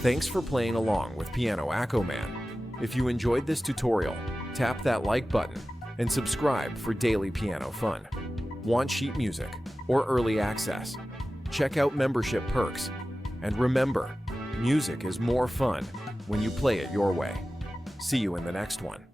Thanks for playing along with Piano AccoMan. If you enjoyed this tutorial, tap that like button and subscribe for daily piano fun. Want sheet music or early access? Check out membership perks. And remember, music is more fun when you play it your way. See you in the next one.